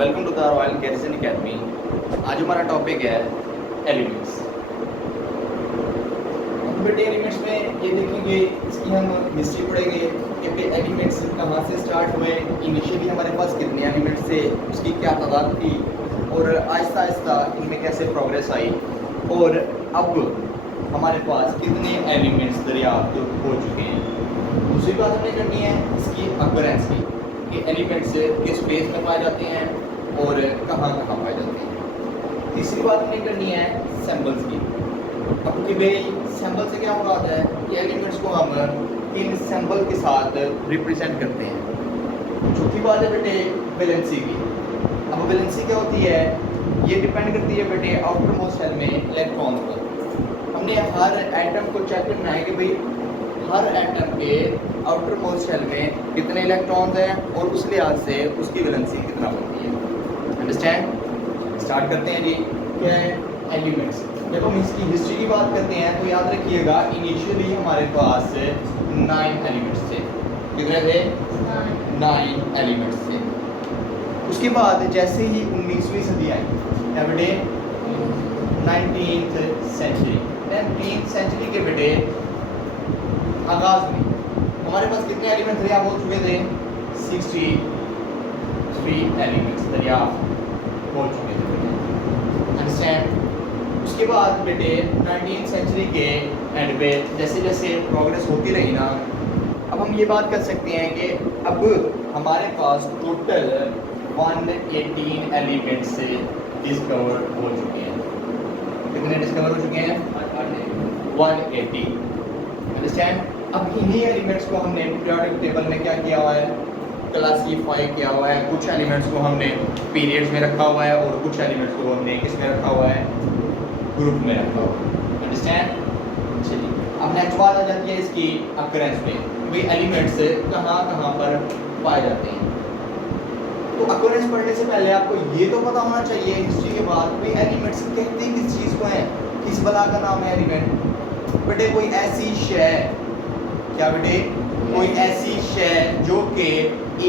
Welcome to the royal garrison academy. आज हमारा topic है एलिमेंट्स। बेटे एलिमेंट्स में ये देखेंगे, इसकी हम हिस्ट्री पढ़ेंगे कि एलिमेंट्स कहाँ से स्टार्ट हुए, इनिशियली हमारे पास कितने एलिमेंट्स थे, उसकी क्या तादाद थी और आहिस्ता आहिस्ता इनमें कैसे प्रोग्रेस आई और अब हमारे पास कितने एलिमेंट्स दरियाफ्त हो चुके हैं। दूसरी बात हमने करनी है इसकी अक्रेंस की, कि एलिमेंट्स किस फेज में पाए जाते हैं और कहाँ कहाँ पाए जाते हैं। तीसरी बात हमने करनी है सैम्पल्स की। अब कि भाई सैम्पल से क्या मुराद है कि एलिमेंट्स को हम इन सैम्पल के साथ रिप्रेजेंट करते हैं। चौथी बात है बेटे वैलेंसी की। अब वैलेंसी क्या होती है, ये डिपेंड करती है बेटे आउटर मोस्ट सेल में इलेक्ट्रॉन पर। हमने हर एटम को चेक करना है कि भाई हर एटम के आउटर मोस्ट शेल में कितने इलेक्ट्रॉन्स हैं और उस लिहाज से उसकी वैलेंसी कितना होती है। अंडरस्टैंड। स्टार्ट करते हैं जी। क्या है एलिमेंट्स। जब हम इसकी हिस्ट्री की बात करते हैं तो याद रखिएगा इनिशियली हमारे पास 9 एलिमेंट्स थे। कितने थे? 9 एलिमेंट्स थे। उसके बाद जैसे ही 19वीं सदी आई, बेटे 19th सेंचुरी, 19th सेंचुरी के बेटे आगाज में हमारे पास कितने एलिमेंट्स दरियाफ्त हो चुके थे? 63 एलिमेंट्स दरियाफ्त हो चुके थे। अंडरस्टैंड। उसके बाद बेटे 19th सेंचुरी के एंड पे जैसे जैसे प्रोग्रेस होती रही ना, अब हम ये बात कर सकते हैं कि अब हमारे पास टोटल 118 एलिमेंट्स से डिस्कवर हो चुके हैं। कितने डिस्कवर हो चुके हैं? 180। अंडरस्टैंड। अब इन्हीं एलिमेंट्स को हमने पीरियोडिक टेबल में क्या किया हुआ है? क्लासीफाई किया हुआ है। कुछ एलिमेंट्स को हमने पीरियड्स में रखा हुआ है और कुछ एलिमेंट्स को हमने किस में रखा हुआ है? ग्रुप में रखा हुआ है। अंडरस्टैंड। चलिए अब नेक्स्ट बात आ जाती है इसकी अक्रेंस पे, भाई एलिमेंट्स कहाँ कहाँ पर पाए जाते हैं। तो अक्रेंस पढ़ने से पहले आपको ये तो पता होना चाहिए हिस्ट्री के बाद भाई एलिमेंट्स कहते किस चीज़ को है, किस बला का नाम है एलिमेंट। बेटे कोई ऐसी शय, क्या बेटे कोई ऐसी शय जो कि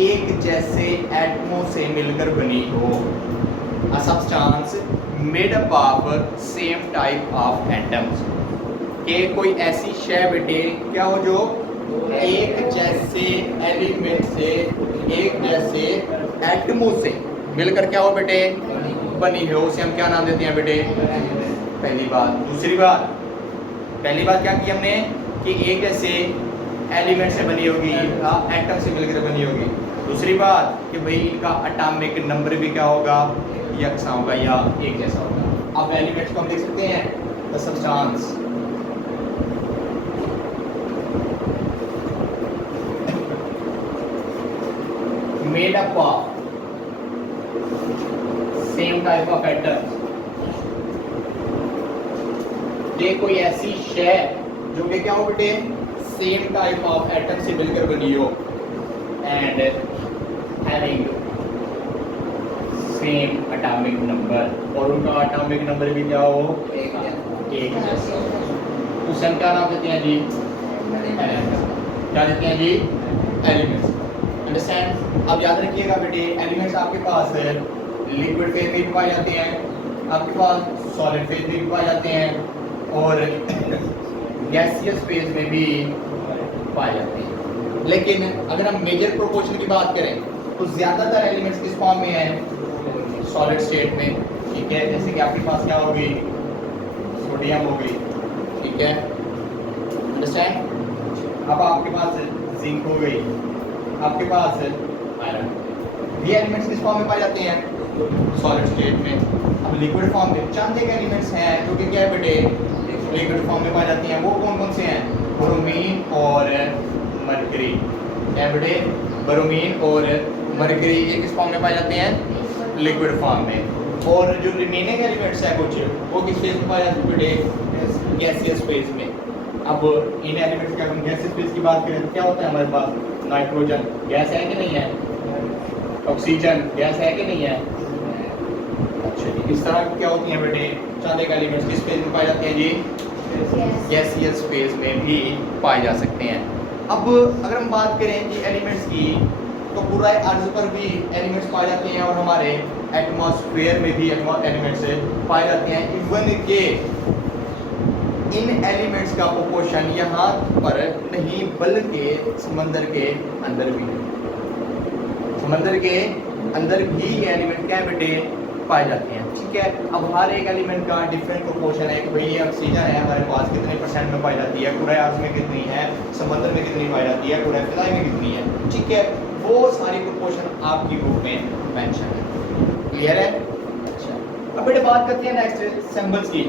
एक जैसे एटमों से मिलकर बनी हो। A substance made up of same type of atoms. कि कोई ऐसी शय बेटे क्या हो जो एक जैसे एलिमेंट से, एक जैसे एटमों से मिलकर क्या हो बेटे बनी हो, उसे हम क्या नाम देते हैं बेटे? पहली बात। दूसरी बात, पहली बात क्या की हमने कि एक जैसे एलिमेंट से बनी होगी, एटम से मिलकर बनी होगी। दूसरी बात कि भाई इनका एटॉमिक नंबर भी क्या होगा? यकसा होगा या एक जैसा होगा। अब एलिमेंट्स को हम लिख सकते हैं the substance made up of same type of atoms. ये कोई ऐसी शय जो कि क्या हो बेटे सेम टाइप ऑफ एटम से मिलकर बनी हो and having same atomic number, और उनका एटॉमिक नंबर भी क्या हो? एक जैसा। उसे हम क्या नाम देते हैं जी? क्या देते हैं जी? एलिमेंट्स। अंडरस्टैंड। अब याद रखिएगा बेटे एलिमेंट्स आपके पास लिक्विड फेज में भी पाए जाते हैं, आपके पास सॉलिड फेज में भी पाए जाते हैं और गैसियस फेज में भी पाए जाते हैं। लेकिन अगर हम मेजर प्रोपोर्शन की बात करें तो ज़्यादातर एलिमेंट्स किस फॉर्म में हैं? सॉलिड स्टेट में। ठीक है, जैसे कि आपके पास क्या होगी? सोडियम होगी। ठीक है, अंडरस्टैंड। अब आपके पास जिंक हो गई, आपके पास आयरन। ये एलिमेंट्स किस फॉर्म में पाए जाते हैं? सॉलिड स्टेट में। अब लिक्विड फॉर्म में चंद एक एलिमेंट्स हैं जो कि क्या है बेटे लिक्विड फॉर्म में पाई जाती हैं। वो कौन कौन से हैं? ब्रोमीन और मरकरी। क्या बेटे? ब्रोमीन और मरकरी ये किस फॉर्म में पाए जाते हैं? लिक्विड फॉर्म में। और जो रिमेनिंग एलिमेंट्स हैं कुछ वो किस फेज में पाए जाते हैं बेटे? गैसियस फेज में। अब इन एलिमेंट्स की हम गैसियस फेज की बात करें तो क्या होता है हमारे पास? नाइट्रोजन गैस है कि नहीं है? ऑक्सीजन गैस है कि नहीं है? अच्छा जी, इस तरह क्या होती हैं बेटे चंद एक एलिमेंट्स किस फेज में पाए जाते हैं जी? गैसियस फेज में भी पाए जा सकते हैं। अब अगर हम बात करें कि एलिमेंट्स की तो पूरा अर्ज पर भी एलिमेंट्स पाए जाते हैं और हमारे एटमॉस्फेयर में भी एलिमेंट्स पाए जाते हैं। इवन के इन एलिमेंट्स का प्रोपोर्शन यहाँ पर नहीं बल्कि समंदर के अंदर भी, समंदर के अंदर भी ये एलिमेंट क्या है बेटे पाए जाते हैं। ठीक है, अब हर एक एलिमेंट का डिफरेंट प्रोपोर्शन है कि भाई ये ऑक्सीजन है हमारे पास कितने परसेंट में पाई जाती है, पूरे अर्थ में कितनी है, समंदर में कितनी पाई जाती है, पूरे फिजाई में कितनी है। ठीक है, वो सारी प्रोपोर्शन आपकी बुक में मेंशन है। क्लियर है? अच्छा, अब बेटे बात करते हैं नेक्स्ट सैंपल्स की।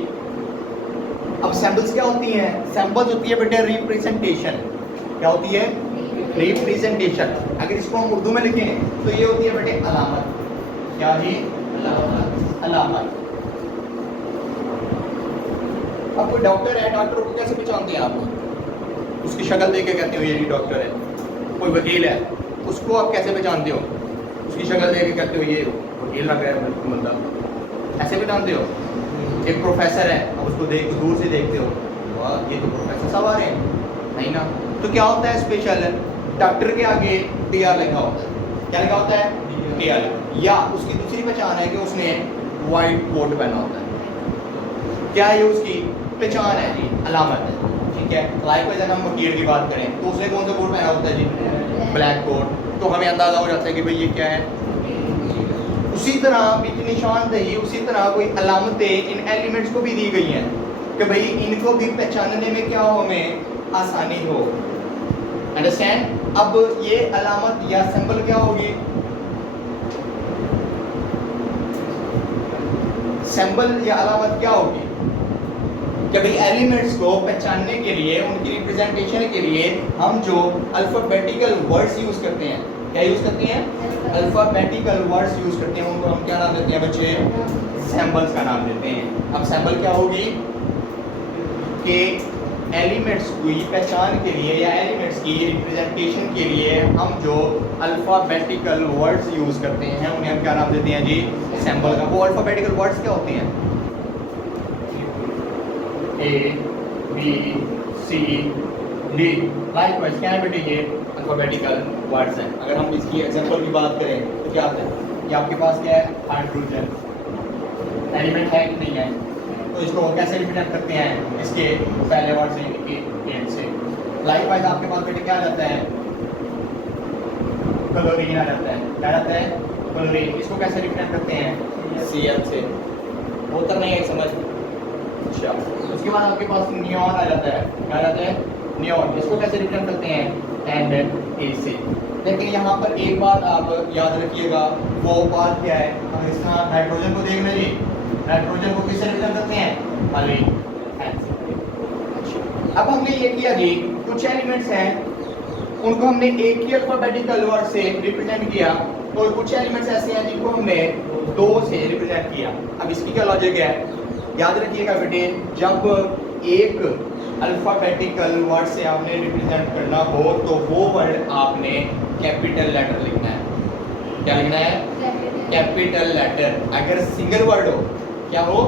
अब सैंपल्स क्या होती हैं? सैंपल्स होती है बेटे रिप्रेजेंटेशन। क्या होती है? रिप्रेजेंटेशन। अगर इसको हम उर्दू में लिखें तो ये होती है बेटे अलामत। क्या जी? अलामत। अब कोई डॉक्टर है, डॉक्टर को कैसे पहचानते हैं आप? उसकी शक्ल देख के कहते हो ये डॉक्टर है। कोई वकील है, उसको आप कैसे पहचानते हो? उसकी शक्ल देख के कहते हो ये वकील लग रहा है बंदा, ऐसे पहचानते हो। एक प्रोफेसर है, अब उसको देख दूर से देखते हो, वाह ये तो प्रोफेसर साहब आ रहे हैं, नहीं ना। तो क्या होता है स्पेशल? डॉक्टर के आगे टीआर लिखा होता है। क्या लिखा होता है? टीआर। या उसकी दूसरी पहचान है कि उसने वाइट कोट पहना होता है। क्या ये उसकी पहचान है जी? अलामत है। ठीक है, लाइकवाइज अगर हम वकील की बात करें तो उसने कौन सा कोट पहना होता है जी? Black coat. तो हमें अंदाजा हो जाता है कि भाई ये क्या है। उसी तरह भी निशानदेही, उसी तरह कोई अलामतें इन एलिमेंट्स को भी दी गई हैं कि भाई इनको भी पहचानने में क्या हो, हमें आसानी हो। अंडरस्टैंड? अब ये अलामत या सिंबल क्या होगी? सिंबल या अलामत क्या होगी कि भाई एलिमेंट्स को पहचानने के लिए, उनकी रिप्रेजेंटेशन के लिए हम जो अल्फाबेटिकल वर्ड्स यूज करते हैं, क्या यूज करते हैं? अल्फाबेटिकल वर्ड्स यूज करते हैं, उनको हम क्या नाम देते हैं बच्चे? सिंबल्स का नाम देते हैं। अब सिंबल क्या होगी कि एलिमेंट्स की पहचान के लिए या एलिमेंट्स की रिप्रेजेंटेशन के लिए हम जो अल्फाबेटिकल वर्ड्स यूज करते हैं उन्हें हम क्या नाम देते हैं जी? सिंबल का। वो अल्फाबेटिकल वर्ड्स क्या होते हैं? A B C D. Likewise क्या है बेटे? ये अल्फाबेटिकल वर्ड्स हैं। अगर हम इसकी एग्जांपल की बात करें तो क्या होता है कि आपके पास क्या है? हाइड्रोजन एलिमेंट है कि नहीं है? तो इसको कैसे रिप्रेजेंट करते हैं? इसके पहले वर्ड से, इनके एंड से। लाइकवाइज आपके पास बेटे क्या आ जाता है? क्लोरीन आ जाता है। क्या आ जाता है? क्लोरीन। इसको कैसे रिप्रेजेंट करते हैं? Cl से। उत्तर नहीं है समझ? अच्छा, उसके बाद आपके पास नियॉन आ जाता है। क्या आ जाता है? नियॉन। इसको कैसे रिप्रेजेंट करते हैं? Na से। लेकिन यहाँ पर एक बात आप याद रखिएगा, वो बात क्या है? हम इस तरह नाइट्रोजन को देख लें जी, नाइट्रोजन को किससे रिप्रेजेंट करते हैं? खाली N से। अब हमने ये किया जी, कुछ एलिमेंट्स हैं उनको हमने एक ही अल्फाबेटिकल वर्ड से रिप्रेजेंट किया और कुछ एलिमेंट्स ऐसे हैं जिनको हमने दो से रिप्रेजेंट किया। अब इसकी क्या लॉजिक है? याद रखिएगा बेटे, जब एक अल्फाबेटिकल वर्ड से आपने रिप्रेजेंट करना हो तो वो वर्ड आपने कैपिटल लेटर लिखना है। क्या लिखना है? Capital letter. अगर सिंगल वर्ड हो, क्या हो?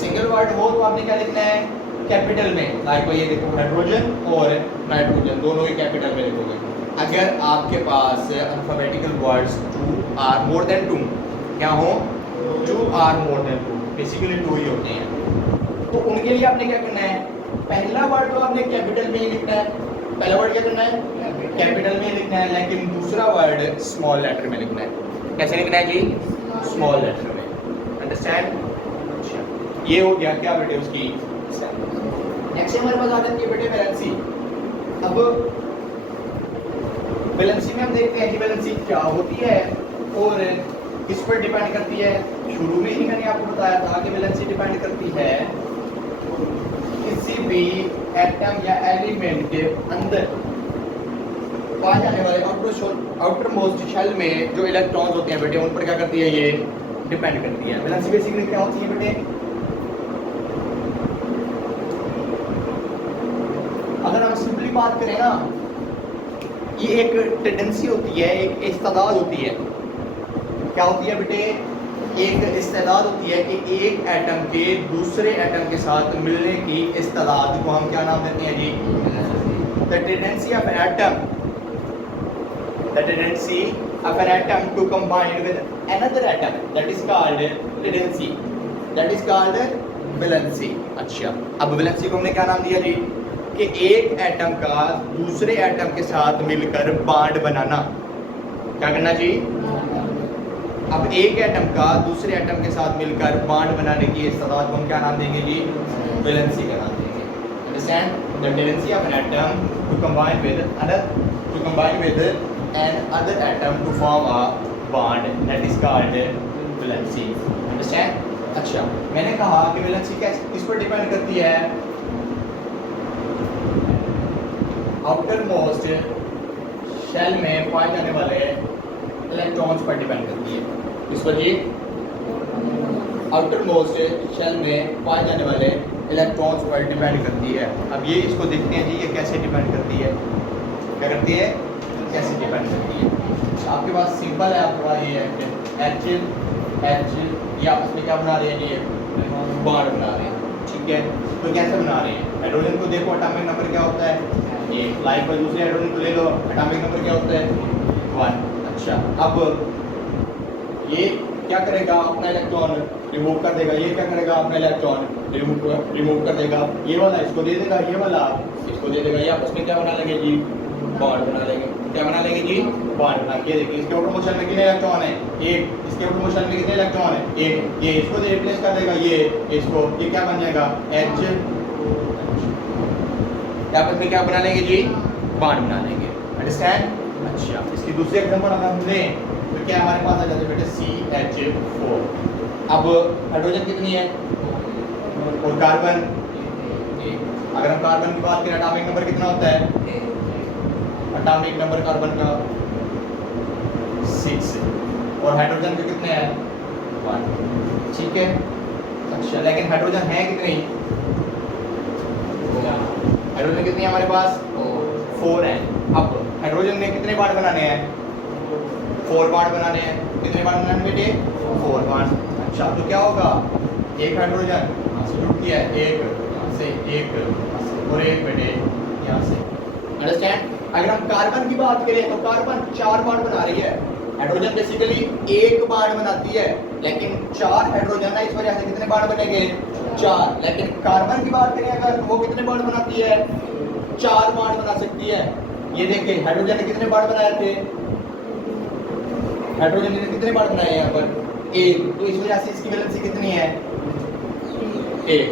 सिंगल वर्ड हो तो आपने क्या लिखना है? कैपिटल में। लाइक ये देखो, हाइड्रोजन और नाइट्रोजन दोनों ही कैपिटल में लिखोगे। अगर आपके पास alphabetical words 2 or more than 2, क्या हो? 2 आर मोर देन 2, बेसिकली 2 ही होते हैं। तो उनके लिए आपने क्या करना है? पहला वर्ड तो आपने कैपिटल में ही लिखना है। पहला वर्ड क्या करना है? कैपिटल में लिखना है, लेकिन दूसरा वर्ड स्मॉल लेटर में लिखना है। कैसे लिखना है जी? स्मॉल लेटर में। अंडरस्टैंड? अच्छा, ये हो गया क्या बेटे उसकी? नेक्स्ट हमारे पास आ जाती है बेटे वैलेंसी। अब वैलेंसी में हम देखते हैं कि वैलेंसी क्या होती है और किस पर डिपेंड करती है। शुरू में ही मैंने आपको बताया था कि वैलेंसी डिपेंड करती है किसी भी एटम या एलिमेंट के अंदर पाए जाने वाले आउटर मोस्ट शेल में जो इलेक्ट्रॉन्स होते हैं बेटे, उन पर क्या करती है? ये डिपेंड करती है। वैलेंसी बेसिकली क्या होती है बेटे? अगर हम सिंपली बात करें ना, ये एक टेंडेंसी होती है, एक इस्तेदाद होती है। क्या होती है बेटे? एक इस्तेदाद होती है कि एक एटम के दूसरे एटम के साथ मिलने की इस्तेदाद को हम क्या नाम देते हैं जी? The tendency of atom, the tendency of an atom to combine with another atom, that is called tendency, that is called valency. अच्छा, अब वैलेंसी को हमने क्या नाम दिया जी कि एक एटम का दूसरे एटम के साथ मिलकर बॉन्ड बनाना। क्या करना जी? अब एक एटम का दूसरे एटम के साथ मिलकर बॉन्ड बनाने की इस्तेमाल को हम क्या नाम देंगे जी? वैलेंसी का नाम देंगे। Understand? The tendency of an atom to combine with another atom to form a bond, that is called valency. Understand? अच्छा, मैंने कहा कि वैलेंसी किस पर डिपेंड करती है? आउटर मोस्ट शेल में पाए जाने वाले इलेक्ट्रॉन्स पर डिपेंड करती है। इस पर जी आउटर मोस्ट शेल में पाए जाने वाले इलेक्ट्रॉन्स पर डिपेंड करती है। अब ये इसको देखते हैं जी, ये कैसे डिपेंड करती है? क्या करती है? कैसे डिपेंड करती है? आपके पास सिंपल है, आपका ये एच ये आपस में क्या बना रहे हैं? ये बॉन्ड बना रहे हैं, ठीक है। तो कैसे बना रहे हैं? हाइड्रोजन को देखो, एटॉमिक नंबर क्या होता है? ये लाइक पर दूसरे हाइड्रोजन को ले लो, एटॉमिक नंबर क्या होता है? 1। अच्छा, अब ये क्या करेगा? अपना इलेक्ट्रॉन रिमूव कर देगा। ये क्या करेगा? अपना इलेक्ट्रॉन रिमूव कर देगा। ये वाला इसको दे देगा, ये वाला इसको दे देगा। ये आपस में क्या बना लेंगे जी? बॉन्ड बना लेंगे। क्या बना लेंगे जी? बॉन्ड बना के। देखिए इसके ऊपर मोशन में कितने इलेक्ट्रॉन है? एक। इसके ऊपर मोशन में कितने इलेक्ट्रॉन है? एक। ये इसको रिप्लेस कर देगा, ये इसको, ये क्या बन जाएगा? H। आपस में क्या बना लेंगे जी? बॉन्ड बना लेंगे। अंडरस्टैंड? अच्छा, इसकी दूसरी एग्जांपल अगर हम लें तो क्या हमारे पास आ जाता है बेटे? CH4। अब हाइड्रोजन कितनी है और कार्बन? अगर हम कार्बन की बात करें, एटॉमिक नंबर कितना होता है? एटॉमिक नंबर कार्बन का 6 और हाइड्रोजन के कितने हैं? 1, ठीक है। अच्छा, लेकिन हाइड्रोजन है कितनी? हाइड्रोजन कितनी है हमारे पास? 4 है। अब हाइड्रोजन में कितने बॉन्ड बनाने हैं? 4 बॉन्ड बनाने हैं। कितने बॉन्ड बनाने बेटे? 4 बॉन्ड। अच्छा, तो क्या होगा? एक हाइड्रोजन यहाँ से जुड़ गया है, एक यहाँ से, एक यहाँ से और एक बेटे यहाँ से। अंडरस्टैंड? अगर हम कार्बन की बात करें तो कार्बन 4 बॉन्ड बना रही है। हाइड्रोजन बेसिकली एक बॉन्ड बनाती है, लेकिन 4 हाइड्रोजन है, इस वजह से कितने बॉन्ड बनेंगे? 4। लेकिन कार्बन की बात करें अगर, वो कितने बॉन्ड बनाती है? 4 बॉन्ड बना सकती है। ये देखिए, हाइड्रोजन ने कितने बॉन्ड बनाए थे? हाइड्रोजन ने कितने बॉन्ड बनाए यहाँ पर? 1। तो इस वजह से इसकी वैलेंसी कितनी है? 1।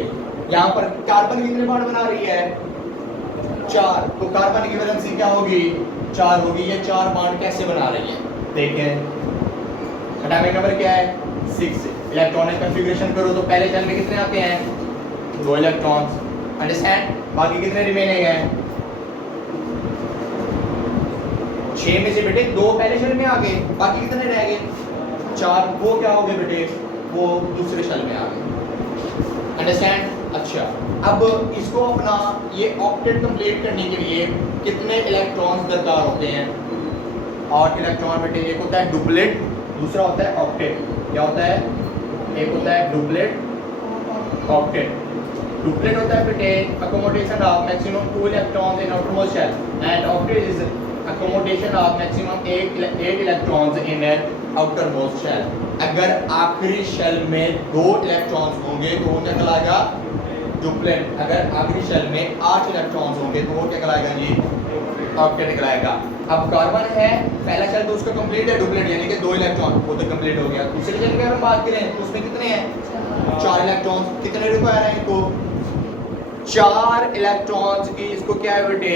यहाँ पर कार्बन कितने बॉन्ड बना रही है? 4। तो कार्बन की वैलेंसी क्या होगी? 4 होगी। ये 4 बॉन्ड कैसे बना रही है? देखें, एटॉमिक नंबर क्या है? 6। इलेक्ट्रॉनिक कॉन्फ़िगरेशन करो तो पहले शेल में कितने आते हैं? 2 इलेक्ट्रॉन्स। अंडरस्टैंड? बाकी कितने रिमेनिंग हैं? 6 में से बेटे 2 पहले शेल में आ गए, बाकी कितने रह गए? 4। वो क्या हो गए बेटे? वो दूसरे शेल में आ गए। अंडरस्टैंड? अच्छा, अब इसको अपना ये ऑक्टेट कंप्लीट करने के लिए कितने इलेक्ट्रॉन्स दरकार होते हैं? 8 इलेक्ट्रॉन बेटे। एक होता है डुप्लेट, दूसरा होता है ऑक्टेट। क्या होता है? एक होता है डुप्लेट, ऑक्टेट। डुप्लेट होता है बेटे accommodation of maximum 2 electrons in outermost shell and octet is accommodation of maximum 8 electrons in outermost shell. अगर आखिरी शेल में 2 इलेक्ट्रॉन्स होंगे तो वो क्या कहलाएगा? डुप्लेट। अगर आखिरी शेल में 8 इलेक्ट्रॉन्स होंगे तो वो क्या कहलाएगा जी? ऑक्टेट कहलाएगा। अब कार्बन है, पहला शेल तो उसका कंप्लीट है, डुप्लेट यानी कि 2 इलेक्ट्रॉन, वो तो कंप्लीट हो गया। दूसरे शेल की अगर हम बात करें तो उसमें कितने हैं? 4 इलेक्ट्रॉन्स। कितने रिक्वायर हैं इनको? 4 इलेक्ट्रॉन्स की इसको क्या है बेटे?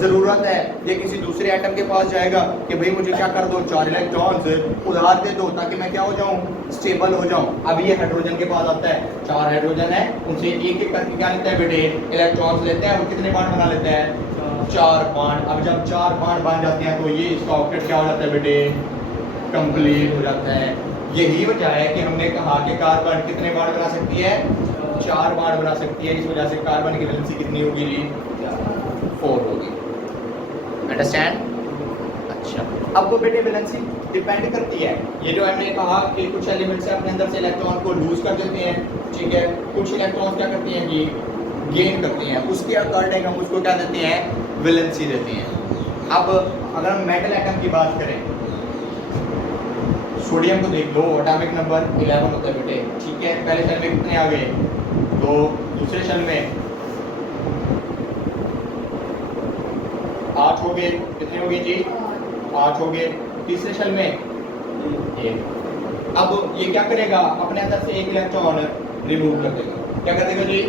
जरूरत है। ये किसी दूसरे एटम के पास जाएगा कि भाई मुझे क्या कर दो? 4 इलेक्ट्रॉन्स उधार दे दो ताकि मैं क्या हो जाऊं? स्टेबल हो जाऊं। अब ये हाइड्रोजन के पास आता है, 4 हाइड्रोजन है, उनसे एक एक करके क्या लेते हैं बेटे? इलेक्ट्रॉन्स लेते हैं। वो कितने बॉन्ड बना लेते हैं? 4 बॉन्ड। अब जब 4 बॉन्ड बन जाते हैं तो ये इसका ऑक्टेट क्या हो जाता है बेटे? कंप्लीट हो जाता है। यही वजह है कि हमने कहा कि कार्बन कितने बॉन्ड बना सकती है? 4 बॉन्ड बना सकती है। इस वजह से कार्बन की वैलेंसी कितनी होगी जी? 4 होगी। अंडरस्टैंड? अच्छा, अब वो बेटे वैलेंसी डिपेंड करती है, ये जो हमने कहा कि कुछ एलिमेंट्स अपने अंदर से इलेक्ट्रॉन को लूज कर देते हैं, ठीक है, कुछ इलेक्ट्रॉन्स क्या करते हैं जी? गेन करते हैं। उसके अकॉर्डिंग हम उसको क्या देते हैं? वैलेंसी देते हैं। अब अगर हम मेटल एटम की बात करें, सोडियम को देख लो, एटॉमिक नंबर 11 होता है बेटे, ठीक है। पहले शेल में कितने आ गए? 2, दूसरे शेल में 8 हो गए, कितने हो गए जी? 8 हो गए। तीसरे शेल में 1। अब ये क्या करेगा? अपने अंदर से एक इलेक्ट्रॉन रिमूव कर देगा। क्या कर देगा जी?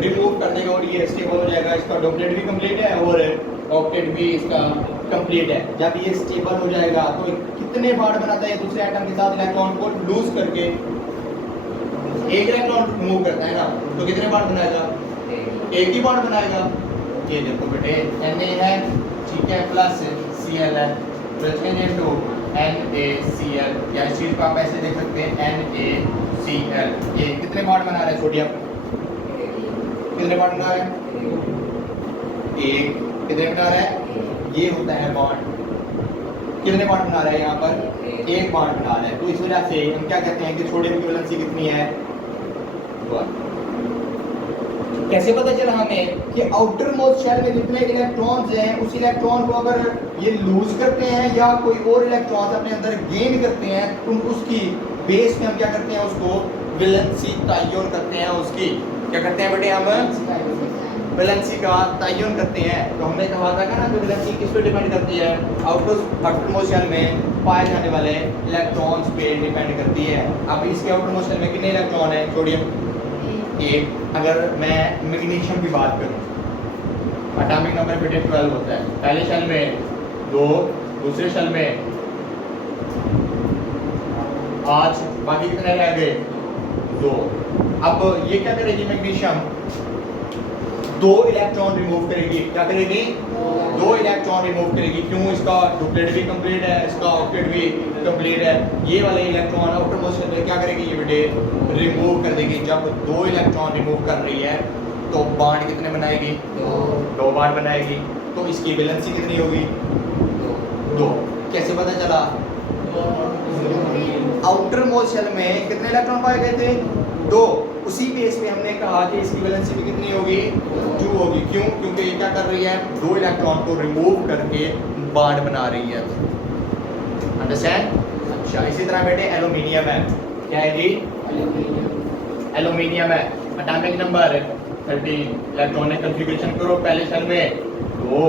रिमूव कर देगा, और ये स्टेबल हो जाएगा। इसका डॉपलेट भी कंप्लीट है और ऑक्टेट भी इसका कंप्लीट है। जब ये स्टेबल हो जाएगा तो कितने बॉन्ड बनाता है दूसरे एटम के साथ? इलेक्ट्रॉन को लूज करके एक इलेक्ट्रॉन रिमूव करता है ना, तो कितने बॉन्ड बनाएगा? एक ही बॉन्ड बनाएगा। ये देखो बेटे Na है, ठीक है, प्लस Cl है, तो Na2 NaCl, या इस चीज को आप ऐसे देख सकते हैं NaCl। ये कितने बॉन्ड बना रहा है सोडियम? कितने बॉन्ड बना रहा है? एक। कितने बना रहा है? ये होता है बॉन्ड। कितने बॉन्ड बना रहा है यहाँ पर? एक बॉन्ड बना रहा है। तो इस वजह से हम क्या कहते हैं कि सोडियम की वैलेंसी कितनी है? 1। कैसे पता चला हमें कि आउटर मोस्ट शेल में जितने इलेक्ट्रॉन्स हैं, उस इलेक्ट्रॉन को अगर ये लूज करते हैं या कोई और इलेक्ट्रॉन्स अपने अंदर गेन करते हैं, तो उसकी बेस में हम क्या करते हैं? उसको वैलेंसी तयन करते हैं। उसकी क्या करते हैं बेटे? हम वैलेंसी का तयन करते हैं। तो हमने कहा था ना कि वैलेंसी किस पे डिपेंड करती है? आउटर मोस्ट शेल में पाए जाने वाले इलेक्ट्रॉन्स पे डिपेंड करती है। अब इसके आउटर मोस्ट शेल में कितने इलेक्ट्रॉन है? सोडियम 1। अगर मैं मैग्नीशियम की बात करूं, एटॉमिक नंबर बेटे 12 होता है। पहले शेल में 2, दूसरे शेल में 8, बाकी कितने रह गए? 2। अब ये क्या करेगी मैग्नीशियम? 2 इलेक्ट्रॉन रिमूव करेगी। क्या करेगी? 2 इलेक्ट्रॉन रिमूव करेगी। क्यों? इसका डुप्लेट भी कंप्लीट है, इसका ऑक्टेट भी कंप्लीट है। ये वाले इलेक्ट्रॉन आउटर मोस्ट शेल में क्या करेगी? ये बेटे रिमूव कर देगी। जब 2 इलेक्ट्रॉन रिमूव कर रही है तो बॉन्ड कितने बनाएगी? 2 बॉन्ड बनाएगी। तो इसकी वैलेंसी कितनी होगी? 2। कैसे पता चला? आउटर मोस्ट शेल में कितने इलेक्ट्रॉन पाए गए थे? 2। उसी बेस पे हमने कहा कि इसकी वैलेंसी भी कितनी होगी? 2 होगी। क्यों? क्योंकि ये क्या कर रही है? 2 इलेक्ट्रॉन को रिमूव करके बॉन्ड बना रही है। अंडरस्टैंड? अच्छा, इसी तरह बेटे एल्यूमिनियम है। क्या है जी? एल्यूमिनियम है। Atomic number 13। इलेक्ट्रॉनिक कॉन्फ़िगरेशन करो। पहले शेल में 2,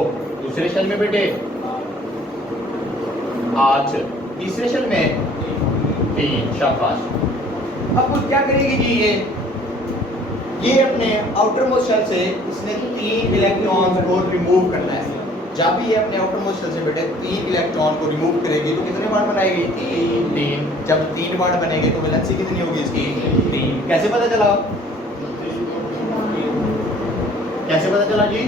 दूसरे शेल में बेटे 8, तीसरे शेल में 3। शाबाश। अब कुछ क्या करेगी जी? ये अपने आउटर मोस्ट शेल से इसने 3 इलेक्ट्रॉन्स को रिमूव करना है। जब भी ये अपने आउटर मोस्ट शेल से बेटे 3 इलेक्ट्रॉन को रिमूव करेगी तो कितने बॉन्ड बनाएगी? 3। जब 3 बॉन्ड बनेंगे तो वैलेंसी कितनी होगी इसकी? 3। कैसे पता चला? कैसे पता चला जी?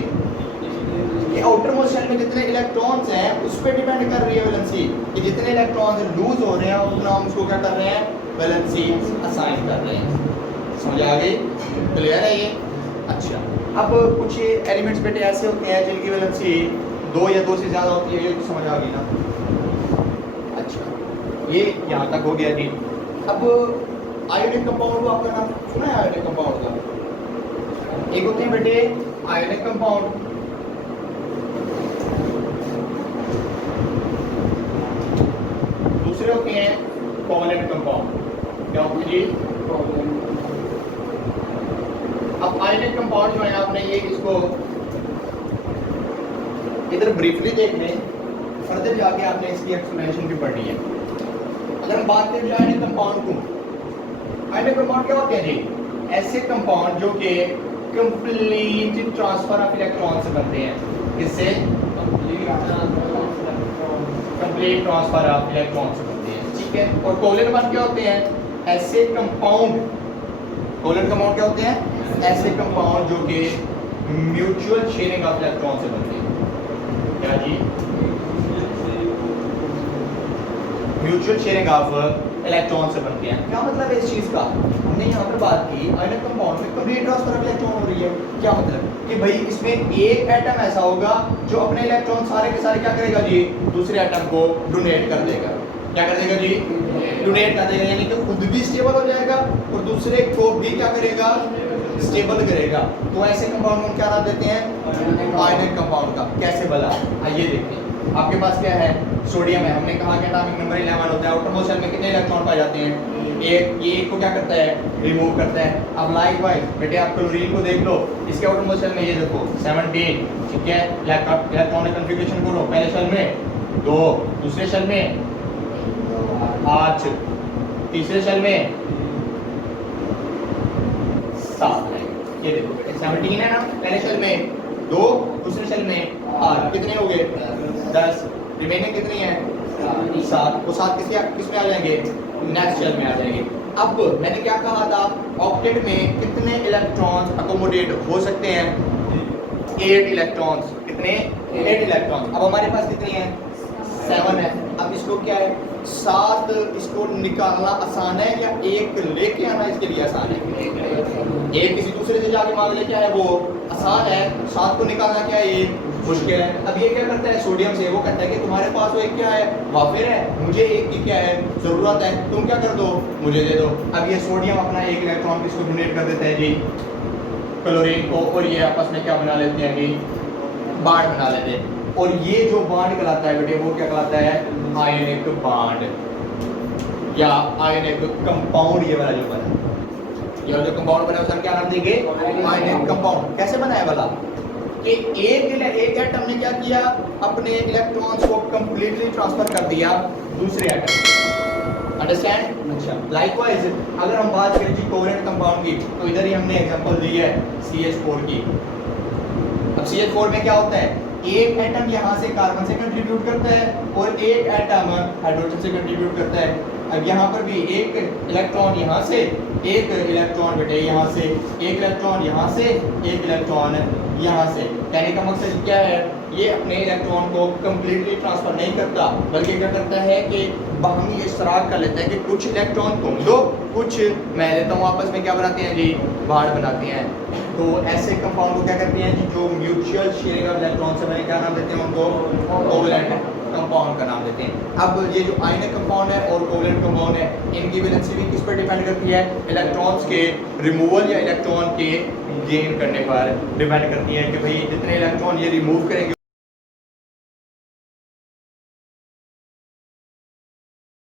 कि आउटर मोस्ट शेल में जितने इलेक्ट्रॉन्स हैं उस पर डिपेंड कर रही है वैलेंसी, कि जितने इलेक्ट्रॉन्स लूज हो रहे हैं उतना हम उसको क्या कर रहे हैं? वैलेंसी असाइन कर रहे हैं। समझ आ गई? क्लियर है ये? अच्छा, अब कुछ एलिमेंट्स बेटे ऐसे होते हैं जिनकी वैलेंसी 2 या 2 से ज़्यादा होती है। ये तो समझ आ गई ना? अच्छा, ये यहाँ तक हो गया जी। अब आयोनिक कंपाउंड को आपका नाम सुना है? आयोनिक कंपाउंड का एक होते हैं बेटे आयोनिक कंपाउंड, दूसरे होते हैं कोवलेंट कंपाउंड। क्या होते हैं जी? अब आयोनिक कंपाउंड जो है आपने ये इसको इधर ब्रीफली देख लें, फर्दर जाके आपने इसकी एक्सप्लेनेशन भी पढ़नी है। अगर हम बात करें आयोनिक कंपाउंड को, आयोनिक कंपाउंड क्या होते हैं जी? ऐसे कंपाउंड जो कि कंप्लीट ट्रांसफर ऑफ इलेक्ट्रॉन से बनते हैं। किससे? कंप्लीट ट्रांसफर ऑफ इलेक्ट्रॉन से बनते हैं, ठीक है। और कोवलेंट बॉन्ड क्या होते हैं? ऐसे कंपाउंड, कोवलेंट कंपाउंड क्या होते हैं? ऐसे कंपाउंड जो कि म्यूचुअल शेयरिंग ऑफ इलेक्ट्रॉन से बनते हैं। क्या जी? म्यूचुअल शेयरिंग ऑफ इलेक्ट्रॉन से बनते हैं। क्या मतलब है इस चीज का? हमने यहाँ पर बात की आयोनिक कंपाउंड में कंप्लीट ट्रांसफर ऑफ इलेक्ट्रॉन हो रही है। क्या मतलब? कि भाई इसमें एक एटम ऐसा होगा जो अपने इलेक्ट्रॉन सारे के सारे क्या करेगा जी? दूसरे एटम को डोनेट कर देगा। क्या कर देगा जी? डोनेट कर देगा, यानी कि खुद भी स्टेबल हो जाएगा और दूसरे को भी क्या करेगा? स्टेबल करेगा। तो ऐसे कंपाउंड को क्या नाम देते हैं? आयोनिक कंपाउंड का। कैसे भला? आइए देखते हैं। आपके पास क्या है, सोडियम है। हमने कहा कि एटॉमिक नंबर 11 होता है। आउटरमोस्ट शेल में कितने इलेक्ट्रॉन पाए जाते हैं? एक। ये एक को क्या करता है? रिमूव करता है। अब लाइकवाइज बेटे आप क्लोरीन को देख लो, इसके आउटरमोस्ट शेल में ये देखो 17, ठीक है। इलेक्ट्रॉनिक कन्फिगरेशन करो, पहले शेल में 2, दूसरे शेल में 8, तीसरे शेल में 7। ये देखो बेटे 17 है ना, पहले शेल में 2, दूसरे शेल में 8, कितने हो गए? 10। रिमेनिंग कितनी है? 7। वो 7 किस में आ जाएंगे? नेक्स्ट शेल में आ जाएंगे। अब मैंने क्या कहा था, ऑक्टेट में कितने इलेक्ट्रॉन्स अकोमोडेट हो सकते हैं? 8 इलेक्ट्रॉन्स। कितने? 8 इलेक्ट्रॉन्स। अब हमारे पास कितनी है? 7 है। अब इसको क्या है, 7 इसको निकालना आसान है या एक लेके आना इसके लिए आसान है? एक किसी दूसरे से जाके मान ले, क्या है वो आसान है। 7 को निकालना क्या है, ये मुश्किल है। अब ये क्या करता है, सोडियम से वो कहता है कि तुम्हारे पास वो एक क्या है, वाफिर है, मुझे एक की क्या है जरूरत है, तुम क्या कर दो, मुझे दे दो। अब ये सोडियम अपना एक इलेक्ट्रॉन किसको डोनेट कर देता है जी? क्लोरीन को। और ये आपस में क्या बना लेते हैं जी? बांड बना लेते हैं। और ये जो बांड कहलाता है बेटे, वो क्या कहलाता है? आयनिक बांड या आयनिक कंपाउंड। ये वाला जो बना, ये जो कंपाउंड बना है उसका क्या नाम देंगे? Ionic compound. कैसे बना है वाला कि एक एटम ने क्या किया, अपने इलेक्ट्रॉन्स को कंप्लीटली ट्रांसफर कर दिया दूसरे एटम। अंडरस्टैंड? अच्छा। लाइकवाइज अगर हम बात करें जी कोवेलेंट कंपाउंड की, तो इधर ही हमने एग्जांपल दी है CH4 की। अब CH4 में क्या होता है, एक एटम यहाँ से कार्बन से कंट्रीब्यूट करता है और एक एटम हाइड्रोजन से कंट्रीब्यूट करता है। अब यहाँ पर भी एक इलेक्ट्रॉन यहाँ से, एक इलेक्ट्रॉन बेटे यहाँ से, एक इलेक्ट्रॉन यहाँ से, एक इलेक्ट्रॉन यहाँ से। कहने का मकसद क्या है, ये अपने इलेक्ट्रॉन को कंप्लीटली ट्रांसफर नहीं करता, बल्कि क्या करता है कि बाहमी इश्तराक कर लेता है कि कुछ इलेक्ट्रॉन तुम दो, कुछ मैं देता हूँ। आपस में क्या बनाते हैं जी? बांड बनाते हैं। तो ऐसे कंपाउंड को क्या करते हैं जी, जो म्यूचुअल शेयरिंग ऑफ इलेक्ट्रॉन से, क्या नाम देते हैं उनको? कोवेलेंट कंपाउंड का नाम देते हैं। अब ये जो आयनिक कंपाउंड है और कोवेलेंट कंपाउंड है, इनकी वैलेंसी भी किस पर डिपेंड करती है? इलेक्ट्रॉन्स के रिमूवल या इलेक्ट्रॉन के गेन करने पर डिपेंड करती है कि भाई जितने इलेक्ट्रॉन ये रिमूव करेंगे